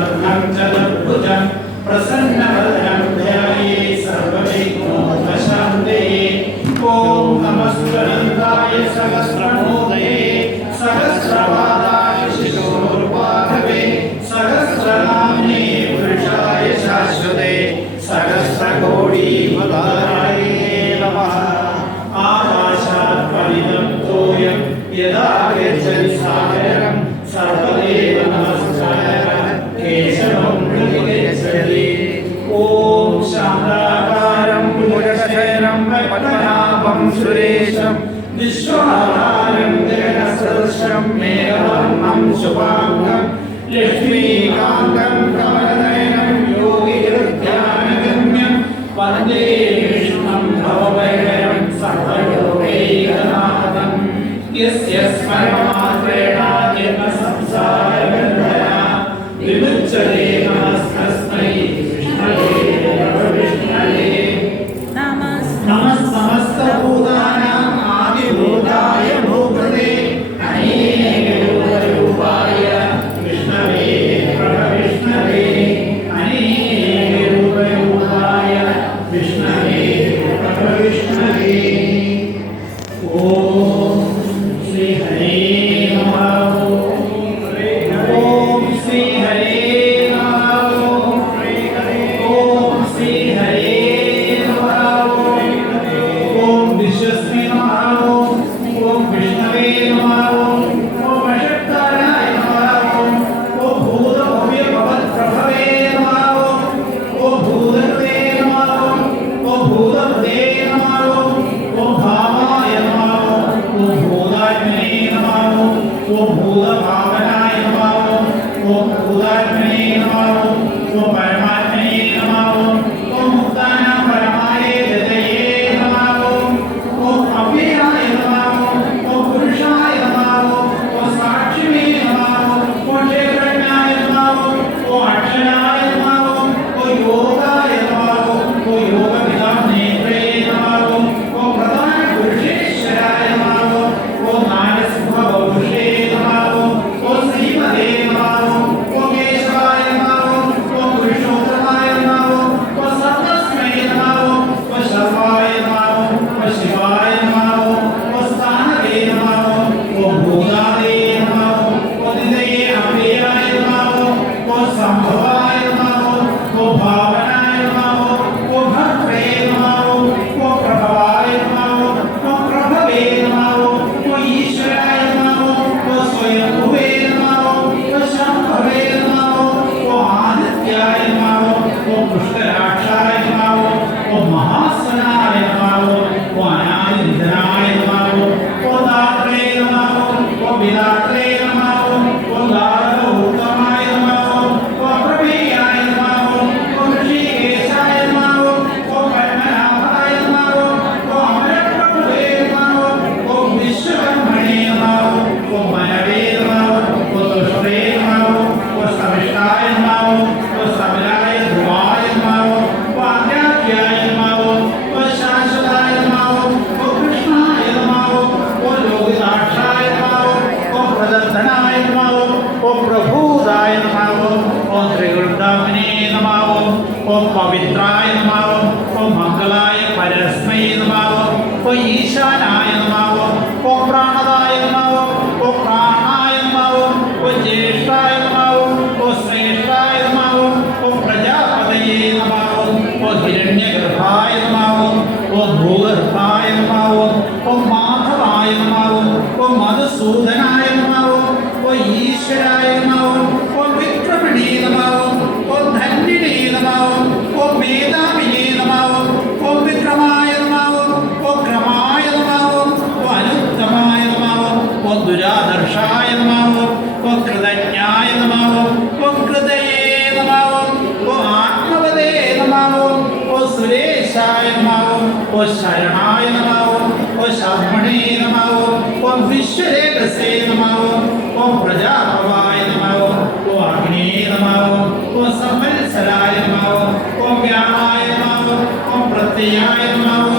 करुणां च लभुजं प्रसन्नवदनं ध्याये सर्वविघ्नोपशान्तये ॐ नमः सुरनन्दाय सहस्रमोदये सहस्रवादाय शिशोर्वाघवे सहस्रनाम्ने पुरुषाय शाश्वते सहस्रकोटिवदाराय नमः आकाशात् परिणप्तोऽयं यदा गच्छति सागरं सर्वदेव नमस्ते सुरेशं विश्वाधारण्येन सदृशं मेघवर्णं शुभाङ्गं लक्ष्मीकान्तं कमलनयनं योगिहृध्यानगम्यं वन्दे विष्णुं भवभैरवं सर्वयोगैकनाथं यस्य स्मरणमात्रेण जन्मसंसार Lord, ओम पवित्राय नमः ओम मंगलाय परस्मै नमः। ओम ईशानाय നമാവോ ഓ കൃതജ്ഞായ നമാവോ ഓ കൃതയേ നമാവോ ഓ ആത്മവതേ നമാവോ ഓ സുരേശായ നമാവോ ഓ ശരണായ നമാവോ ഓ ശർമ്മണേ നമാവോ ഓ വിശ്വരേഖസേ നമാവോ ഓ പ്രജാഭവായ നമാവോ ഓ അഗ്നേ നമാവോ ഓ സംവത്സരായ നമാവോ ഓ വ്യാമായ നമാവോ ഓ പ്രത്യയായ നമാവോ